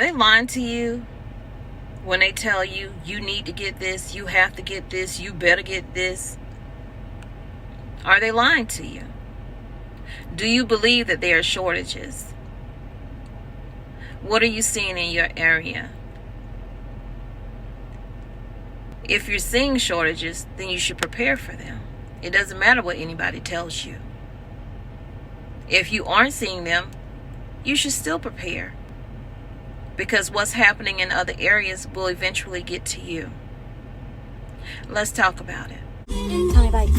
they lying to you when they tell you you need to get this, you have to get this, you better get this? Are they lying to you? Do you believe that there are shortages? What are you seeing in your area? If you're seeing shortages, then you should prepare for them. It doesn't matter what anybody tells you. If you aren't seeing them, you should still prepare, because what's happening in other areas will eventually get to you. Let's talk about it. Tommy bites,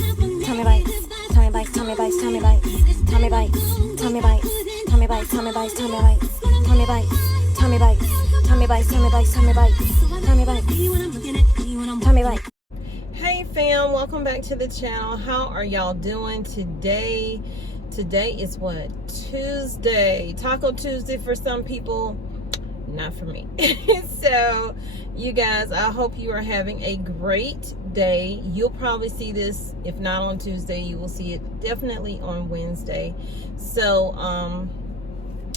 Tommy bites, Tommy bites, Tommy bites, Tommy bites, Tommy bites, Tommy bites, Tommy bites, Tommy bites, Tommy bites, Tommy bites, Tommy bites, Tommy bites, Tommy bites, Tommy bites, Tommy bites, Tommy bites. Hey fam, welcome back to the channel. How are y'all doing today? Today is what? Tuesday. Taco Tuesday for some people, not for me. So you guys, I hope you are having a great day. You'll probably see this, if not on Tuesday, you will see it definitely on Wednesday. So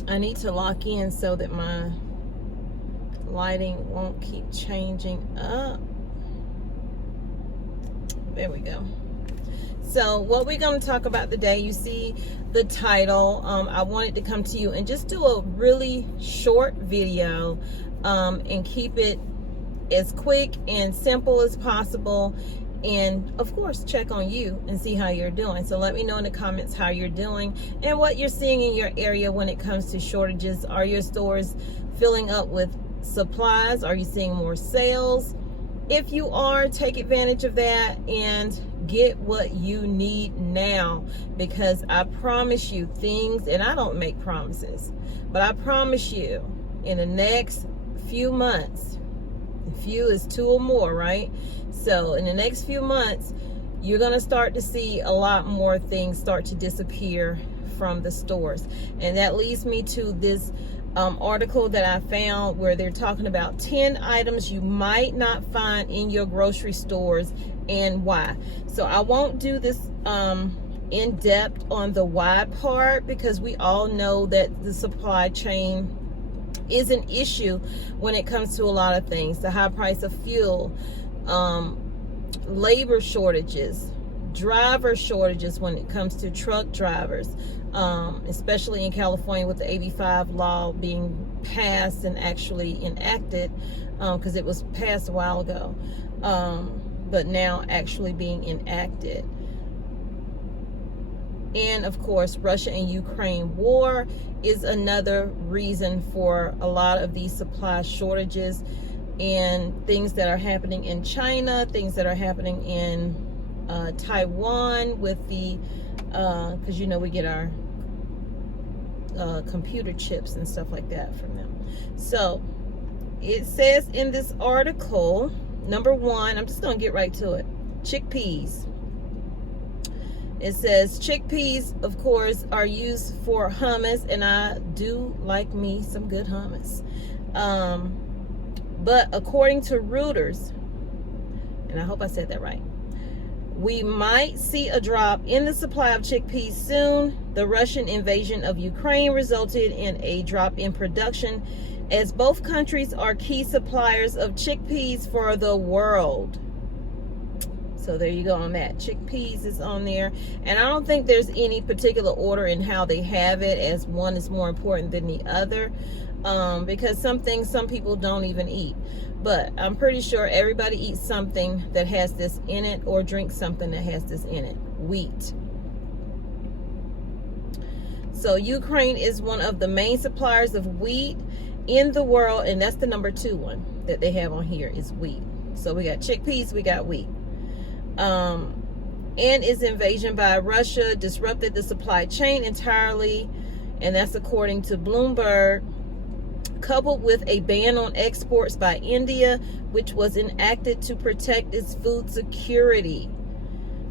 I need to lock in so that my lighting won't keep changing up. There we go. So what we're going to talk about today, you see the title. I wanted to come to you and just do a really short video and keep it as quick and simple as possible, and of course check on you and see how you're doing. So let me know in the comments how you're doing and what you're seeing in your area when it comes to shortages. Are your stores filling up with supplies? Are you seeing more sales? If you are, take advantage of that and get what you need now, because I promise you things, and I don't make promises, but I promise you in the next few months, few is 2 or more, right? So in the next few months, you're going to start to see a lot more things start to disappear from the stores. And that leads me to this article that I found where they're talking about 10 items you might not find in your grocery stores and why. So I won't do this in depth on the why part, because we all know that the supply chain is an issue when it comes to a lot of things. The high price of fuel, labor shortages, driver shortages when it comes to truck drivers, especially in California with the AB5 law being passed and actually enacted, because it was passed a while ago, but now actually being enacted. And of course, Russia and Ukraine war is another reason for a lot of these supply shortages, and things that are happening in China, things that are happening in Taiwan with the, because you know we get our computer chips and stuff like that from them. So it says in this article, number one, I'm just going to get right to it, chickpeas. It says chickpeas, of course, are used for hummus, and I do like me some good hummus. But according to Reuters, and I hope I said that right, we might see a drop in the supply of chickpeas soon. The Russian invasion of Ukraine resulted in a drop in production, as both countries are key suppliers of chickpeas for the world. So there you go on that. Chickpeas is on there. And I don't think there's any particular order in how they have it, as one is more important than the other, because some things some people don't even eat. But I'm pretty sure everybody eats something that has this in it, or drinks something that has this in it. Wheat. So Ukraine is one of the main suppliers of wheat in the world, and that's the number 2 one that they have on here is wheat. So we got chickpeas, we got wheat. And its invasion by Russia disrupted the supply chain entirely, and that's according to Bloomberg, coupled with a ban on exports by India, which was enacted to protect its food security.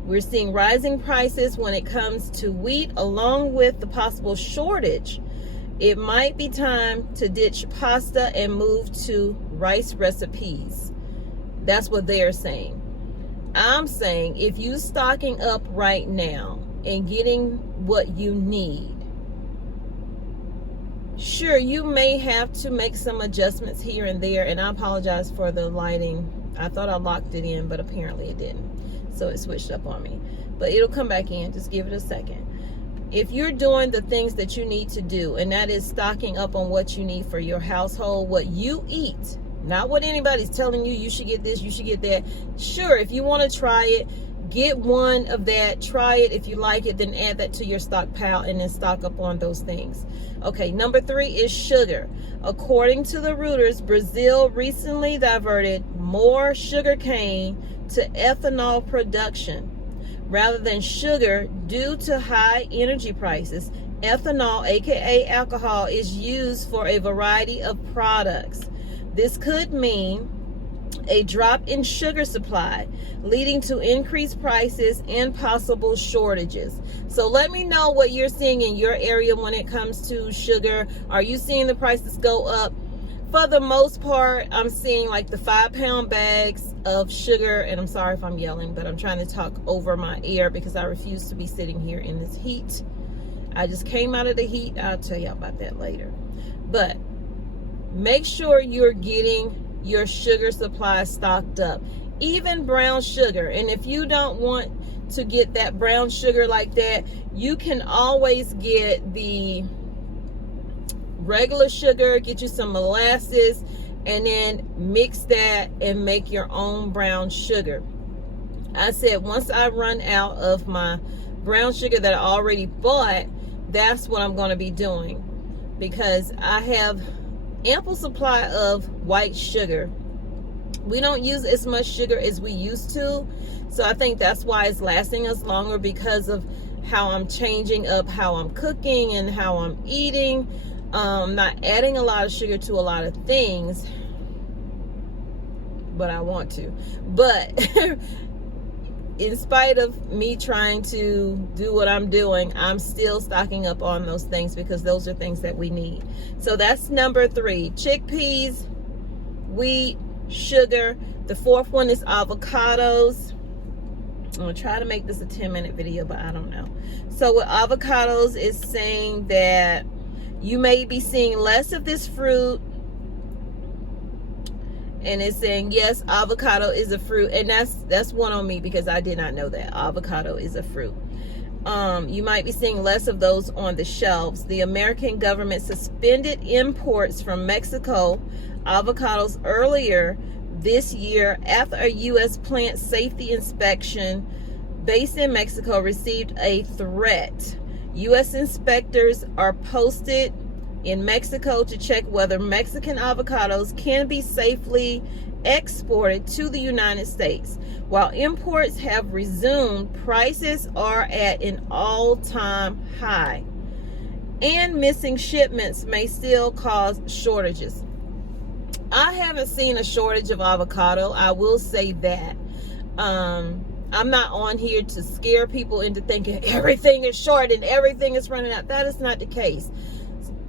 We're seeing rising prices when it comes to wheat, along with the possible shortage. It might be time to ditch pasta and move to rice recipes. That's what they're saying. I'm saying if you stocking up right now and getting what you need, sure, you may have to make some adjustments here and there, and I apologize for the lighting. I thought I locked it in, but apparently it didn't, so it switched up on me. But it'll come back in, just give it a second. If you're doing the things that you need to do, and that is stocking up on what you need for your household, what you eat, not what anybody's telling you, you should get this, you should get that. Sure, if you want to try it, get one of that, try it. If you like it, then add that to your stockpile and then stock up on those things. Okay, number 3 is sugar. According to the Reuters, Brazil recently diverted more sugar cane to ethanol production rather than sugar due to high energy prices. Ethanol, aka alcohol, is used for a variety of products. This could mean a drop in sugar supply, leading to increased prices and possible shortages. So let me know what you're seeing in your area when it comes to sugar. Are you seeing the prices go up? For the most part, I'm seeing like the 5-pound bags of sugar, and I'm sorry if I'm yelling, but I'm trying to talk over my ear because I refuse to be sitting here in this heat. I just came out of the heat. I'll tell you about that later. But make sure you're getting your sugar supply stocked up, even brown sugar. And if you don't want to get that brown sugar like that, you can always get the regular sugar, get you some molasses, and then mix that and make your own brown sugar. I said once I run out of my brown sugar that I already bought, that's what I'm going to be doing, because I have ample supply of white sugar. We don't use as much sugar as we used to, so I think that's why it's lasting us longer, because of how I'm changing up how I'm cooking and how I'm eating. Not adding a lot of sugar to a lot of things, but I want to. But in spite of me trying to do what I'm doing, I'm still stocking up on those things, because those are things that we need. So that's number 3, chickpeas, wheat, sugar. The 4th one is avocados. I'm gonna try to make this a 10-minute video, but I don't know. So with avocados, it's saying that you may be seeing less of this fruit, and it's saying yes, avocado is a fruit, and that's one on me, because I did not know that avocado is a fruit. You might be seeing less of those on the shelves. The American government suspended imports from Mexico avocados earlier this year after a U.S. plant safety inspection based in Mexico received a threat. U.S. inspectors are posted in Mexico to check whether Mexican avocados can be safely exported to the United States. While imports have resumed, prices are at an all-time high, and missing shipments may still cause shortages. I haven't seen a shortage of avocado, I will say that. I'm not on here to scare people into thinking everything is short and everything is running out. That is not the case.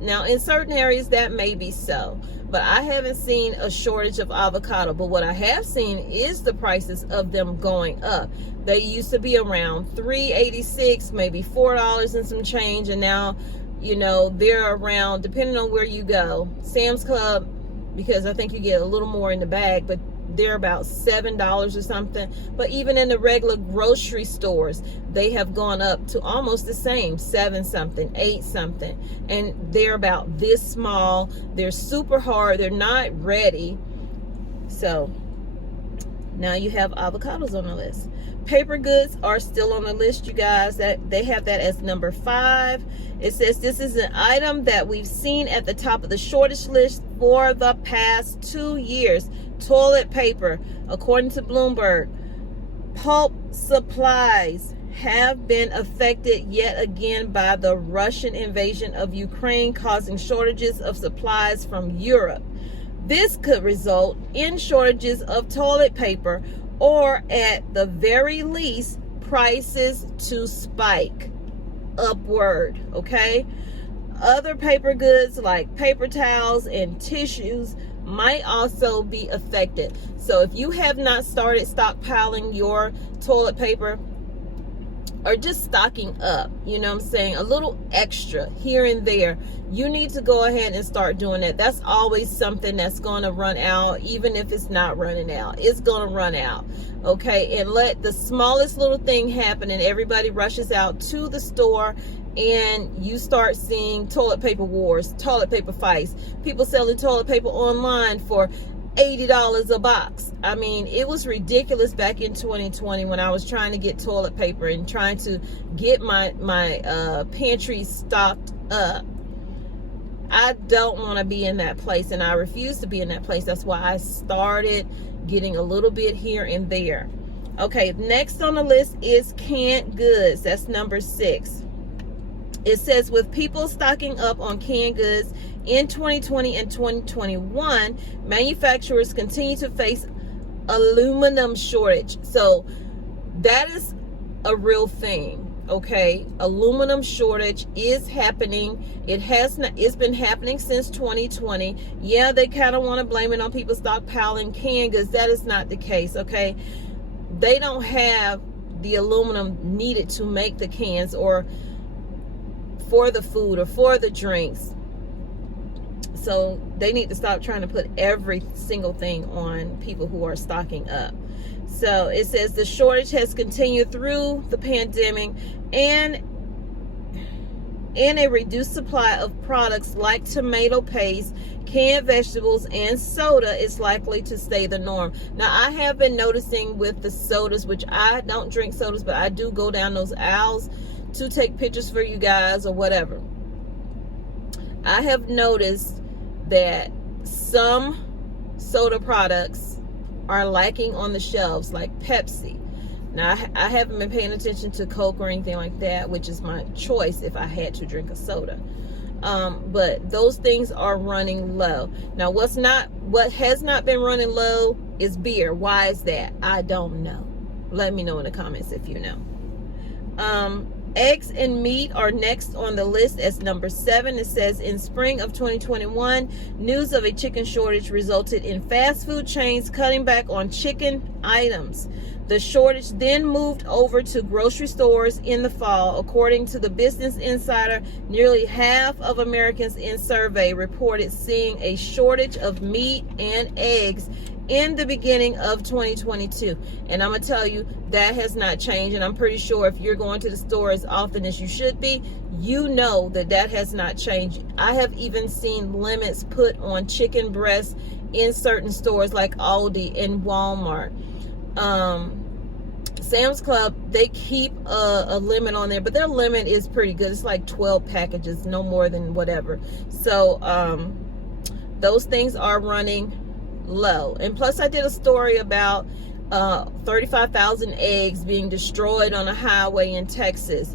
Now, in certain areas, that may be so, but I haven't seen a shortage of avocado. But what I have seen is the prices of them going up. They used to be around $3.86, maybe $4 and some change, and now, you know, they're around, depending on where you go. Sam's Club, because I think you get a little more in the bag, but they're about $7 or something. But even in the regular grocery stores, they have gone up to almost the same, 7 something, 8 something, and they're about this small. They're super hard, they're not ready. So now you have avocados on the list. Paper goods are still on the list, you guys. That they have that as number 5. It says this is an item that we've seen at the top of the shortage list for the past 2 years. Toilet paper, according to Bloomberg. Pulp supplies have been affected yet again by the Russian invasion of Ukraine, causing shortages of supplies from Europe. This could result in shortages of toilet paper, or at the very least, prices to spike upward, okay? Other paper goods like paper towels and tissues might also be affected. So if you have not started stockpiling your toilet paper, are just stocking up, you know what I'm saying, a little extra here and there, you need to go ahead and start doing that. That's always something that's going to run out. Even if it's not running out, it's going to run out. Okay, and let the smallest little thing happen and everybody rushes out to the store, and you start seeing toilet paper wars, toilet paper fights, people selling toilet paper online for $80 a box. I mean, it was ridiculous back in 2020 when I was trying to get toilet paper and trying to get my pantry stocked up. I don't want to be in that place, and I refuse to be in that place. That's why I started getting a little bit here and there. Okay, next on the list is canned goods. That's number 6. It says, with people stocking up on canned goods in 2020 and 2021, manufacturers continue to face aluminum shortage. So that is a real thing. Okay, aluminum shortage is happening. It's been happening since 2020. Yeah, they kind of want to blame it on people stockpiling canned goods. That is not the case. Okay, they don't have the aluminum needed to make the cans or for the food or for the drinks. So they need to stop trying to put every single thing on people who are stocking up. So it says the shortage has continued through the pandemic, and a reduced supply of products like tomato paste, canned vegetables, and soda is likely to stay the norm. Now, I have been noticing with the sodas, which I don't drink sodas, but I do go down those aisles to take pictures for you guys or whatever. I have noticed that some soda products are lacking on the shelves, like Pepsi. Now, I haven't been paying attention to Coke or anything like that, which is my choice if I had to drink a soda. But those things are running low. Now, what has not been running low is beer. Why is that? I don't know. Let me know in the comments if you know. Eggs and meat are next on the list as number 7. It says, in spring of 2021, news of a chicken shortage resulted in fast food chains cutting back on chicken items. The shortage then moved over to grocery stores in the fall. According to the Business Insider, nearly half of Americans in survey reported seeing a shortage of meat and eggs in the beginning of 2022. And I'm gonna tell you, that has not changed. And I'm pretty sure if you're going to the store as often as you should be, you know that has not changed. I have even seen limits put on chicken breasts in certain stores like Aldi and Walmart. Sam's Club, they keep a limit on there, but their limit is pretty good. It's like 12 packages, no more than whatever. So those things are running low. And plus, I did a story about 35,000 eggs being destroyed on a highway in Texas.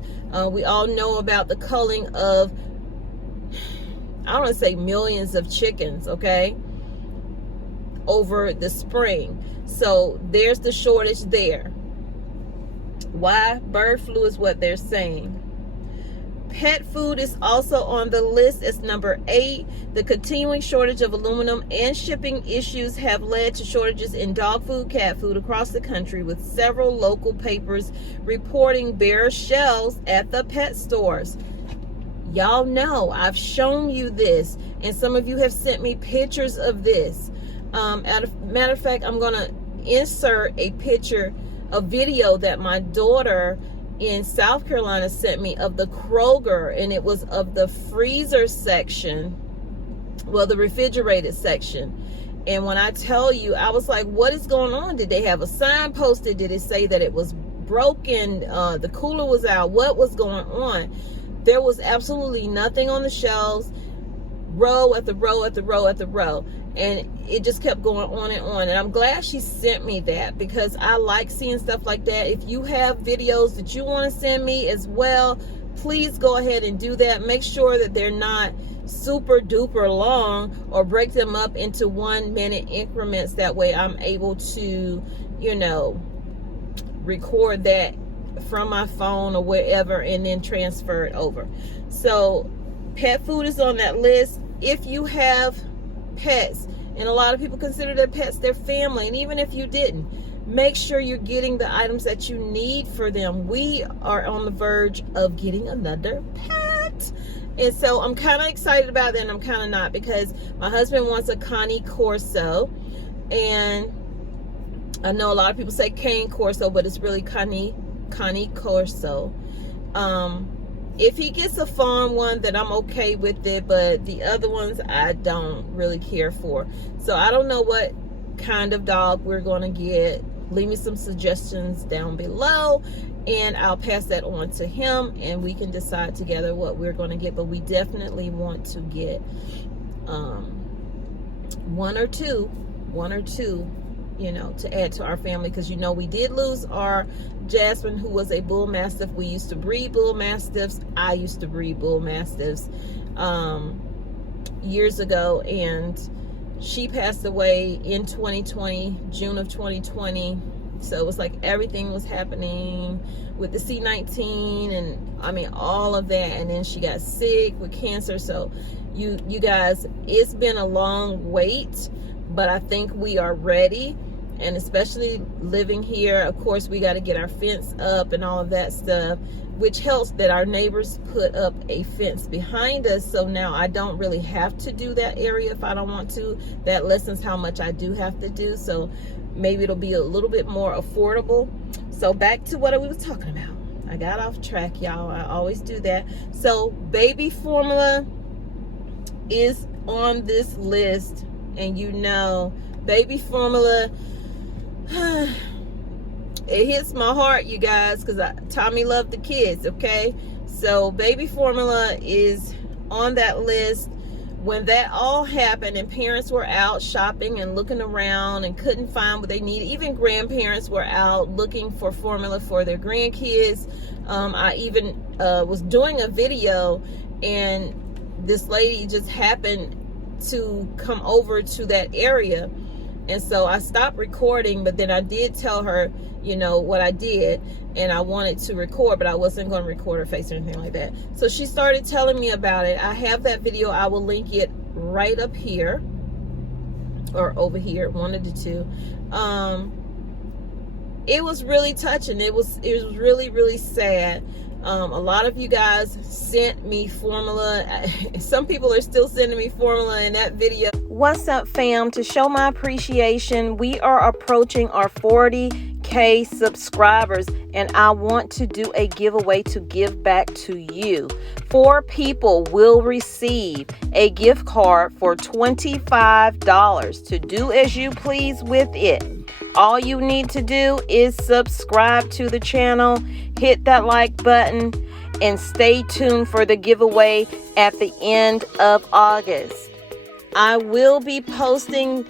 We all know about the culling of, I don't want to say millions of chickens, okay, over the spring. So there's the shortage there. Why? Bird flu is what they're saying. Pet food is also on the list as number 8. The continuing shortage of aluminum and shipping issues have led to shortages in dog food, cat food across the country, with several local papers reporting bare shelves at the pet stores. Y'all know I've shown you this, and some of you have sent me pictures of this. Matter of fact, I'm gonna insert a picture, a video that my daughter in South Carolina sent me of the Kroger, and it was of the freezer section, well, the refrigerated section. And when I tell you, I was like, what is going on? Did they have a sign posted? Did it say that it was broken? The cooler was out? What was going on? There was absolutely nothing on the shelves, row after row after row after row. And it just kept going on and on. And I'm glad she sent me that, because I like seeing stuff like that. If you have videos that you want to send me as well, please go ahead and do that. Make sure that they're not super duper long, or break them up into 1-minute increments. That way I'm able to, you know, record that from my phone or wherever and then transfer it over. So pet food is on that list. If you have pets, and a lot of people consider their pets their family, and even if you didn't, make sure you're getting the items that you need for them. We are on the verge of getting another pet. And so I'm kind of excited about that, and I'm kind of not, because my husband wants a Cane Corso. And I know a lot of people say Cane Corso, but it's really Cane Corso. If he gets a farm one, then I'm okay with it, but the other ones I don't really care for. So I don't know what kind of dog we're going to get. Leave me some suggestions down below, and I'll pass that on to him, and we can decide together what we're going to get. But we definitely want to get one or two, you know, to add to our family, because, you know, we did lose our Jasmine, who was a bull mastiff. We used to breed bull mastiffs. I used to breed bull mastiffs years ago, and she passed away in 2020, June of 2020. So it was like everything was happening with the C19, and I mean all of that, and then she got sick with cancer. So you guys, it's been a long wait, but I think we are ready. And especially living here, of course, we got to get our fence up and all of that stuff, which helps that our neighbors put up a fence behind us. So now I don't really have to do that area if I don't want to. That lessens how much I do have to do. So maybe it'll be a little bit more affordable. So back to what we was talking about. I got off track, y'all. I always do that. So baby formula is on this list. And you know, baby formula, it hits my heart, you guys, because Tommy loved the kids, okay? So baby formula is on that list. When that all happened and parents were out shopping and looking around and couldn't find what they needed, even grandparents were out looking for formula for their grandkids. I even was doing a video, and this lady just happened to come over to that area. And so I stopped recording, but then I did tell her, you know, what I did, and I wanted to record, but I wasn't going to record her face or anything like that. So she started telling me about it. I have that video. I will link it right up here or over here, one of the two. It was really touching. It was really, really sad. A lot of you guys sent me formula. Some people are still sending me formula in that video. What's up, fam? To show my appreciation, we are approaching our 40K subscribers, and I want to do a giveaway to give back to you. 4 people will receive a gift card for $25 to do as you please with it. All you need to do is subscribe to the channel, hit that like button, and stay tuned for the giveaway at the end of August. I will be posting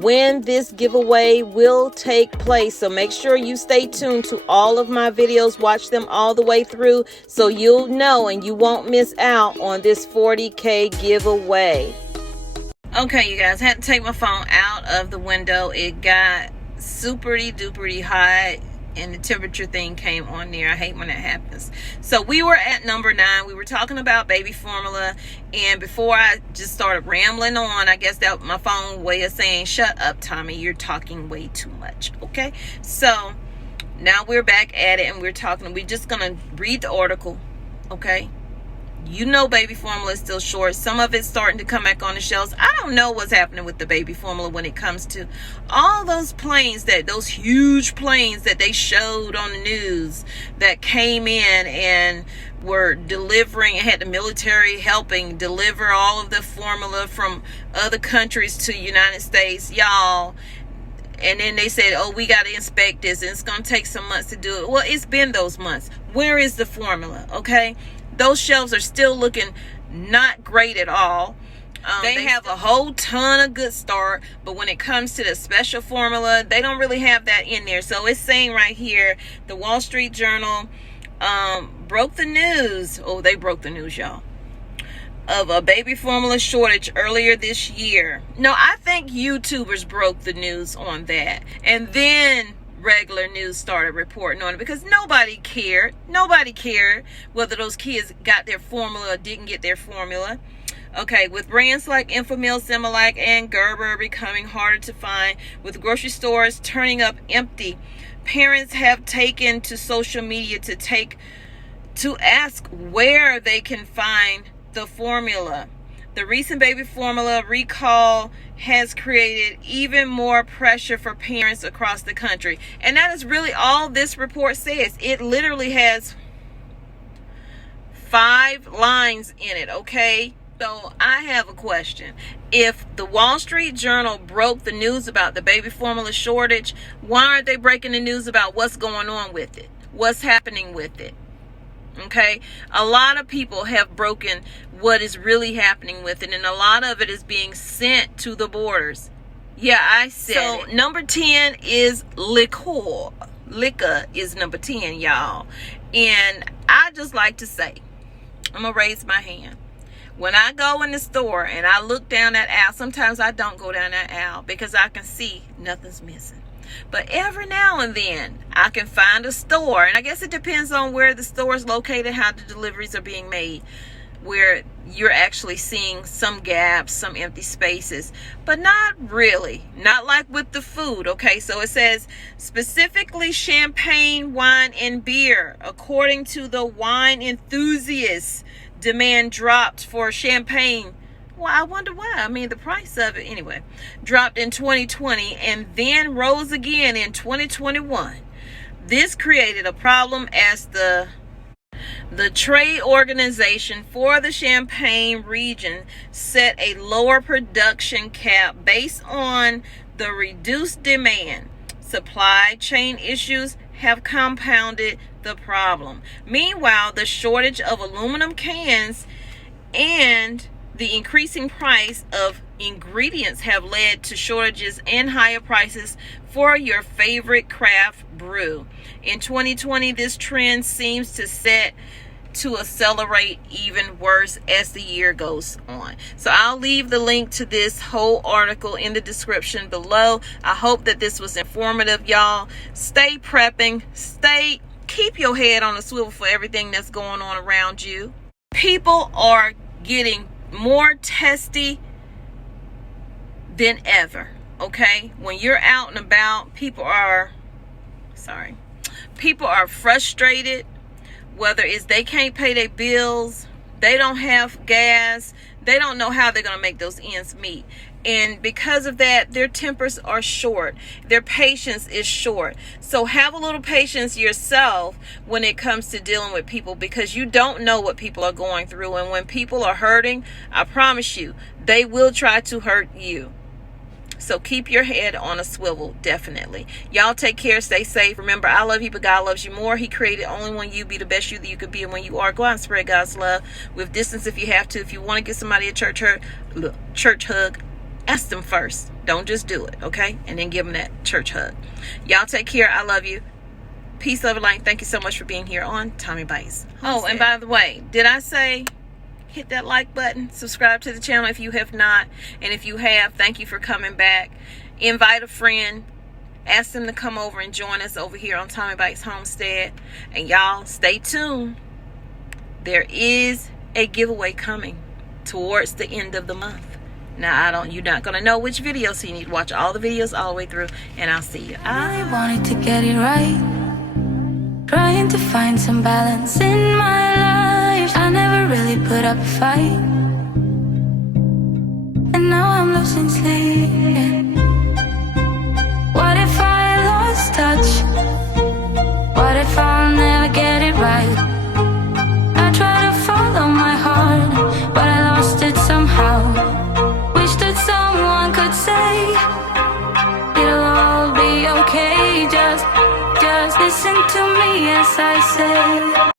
when this giveaway will take place, so make sure you stay tuned to all of my videos. Watch them all the way through so you'll know and you won't miss out on this 40K giveaway. Okay, you guys, had to take my phone out of the window. It got supery dupery hot, and the temperature thing came on there. I hate when that happens. So we were at number 9. We were talking about baby formula, and before I just started rambling on, I guess that my phone way of saying, shut up, Tommy, you're talking way too much. Okay, so now we're back at it, and we're talking. We're just gonna read the article. Okay, you know, baby formula is still short. Some of it's starting to come back on the shelves. I don't know what's happening with the baby formula when it comes to all those planes, those huge planes that they showed on the news that came in and were delivering, had the military helping deliver all of the formula from other countries to the United States, y'all. And then they said, oh, we got to inspect this, and it's going to take some months to do it. Well, it's been those months. Where is the formula? Okay. Those shelves are still looking not great at all. They have a whole ton of Good Start, but when it comes to the special formula, they don't really have that in there. So it's saying right here, the Wall Street Journal broke the news. Oh, they broke the news, y'all, of a baby formula shortage earlier this year. No, I think YouTubers broke the news on that. And then regular news started reporting on it, because nobody cared whether those kids got their formula or didn't get their formula. Okay, with brands like Infamil, Similac, and Gerber becoming harder to find, with grocery stores turning up empty, parents have taken to social media to ask where they can find the formula. The recent baby formula recall has created even more pressure for parents across the country. And that is really all this report says. It literally has 5 lines in it, okay? So I have a question. If the Wall Street Journal broke the news about the baby formula shortage, why aren't they breaking the news about what's going on with it? What's happening with it? Okay, a lot of people have broken what is really happening with it, and a lot of it is being sent to the borders. Yeah, I said it. Number 10 is liquor. Liquor is number 10, y'all. And I just like to say, I'm gonna raise my hand. When I go in the store and I look down that aisle, sometimes I don't go down that aisle because I can see nothing's missing. But every now and then I can find a store, and I guess it depends on where the store is located, how the deliveries are being made, where you're actually seeing some gaps, some empty spaces, but not really, not like with the food. Okay, so it says specifically champagne, wine, and beer. According to the wine enthusiasts, demand dropped for champagne. Well, I wonder why. I mean, the price of it, anyway, dropped in 2020 and then rose again in 2021. This created a problem as the trade organization for the Champagne region set a lower production cap based on the reduced demand. Supply chain issues have compounded the problem. Meanwhile, the shortage of aluminum cans and the increasing price of ingredients have led to shortages and higher prices for your favorite craft brew. In 2020, this trend seems to accelerate even worse as the year goes on. So I'll leave the link to this whole article in the description below. I hope that this was informative, y'all. Stay prepping. Keep your head on a swivel for everything that's going on around you. People are getting more testy than ever. Okay, when you're out and about, people are frustrated, whether it's they can't pay their bills, they don't have gas, they don't know how they're going to make those ends meet. And because of that, their tempers are short. Their patience is short. So have a little patience yourself when it comes to dealing with people, because you don't know what people are going through. And when people are hurting, I promise you, they will try to hurt you. So keep your head on a swivel, definitely. Y'all take care, stay safe. Remember, I love you, but God loves you more. He created only one you. Be the best you that you could be. And when you are, go out and spread God's love with distance if you have to. If you want to give somebody a church hug, ask them first. Don't just do it, okay? And then give them that church hug. Y'all take care. I love you. Peace, love, and light. Thank you so much for being here on Tommy Bites. Oh, and by the way, did I say hit that like button, subscribe to the channel if you have not, and if you have, thank you for coming back. Invite a friend, ask them to come over and join us over here on Tommy Bites Homestead. And y'all stay tuned, there is a giveaway coming towards the end of the month. Now you're not gonna know which video, so you need to watch all the videos all the way through, and I'll see you. I really wanted to get it right, trying to find some balance in my life. I never really put up a fight, and now I'm losing sleep. What if I lost touch? What if I'll never get it right? I try to follow my heart, but I lost it somehow. Wish that someone could say it'll all be okay. Just listen to me as I say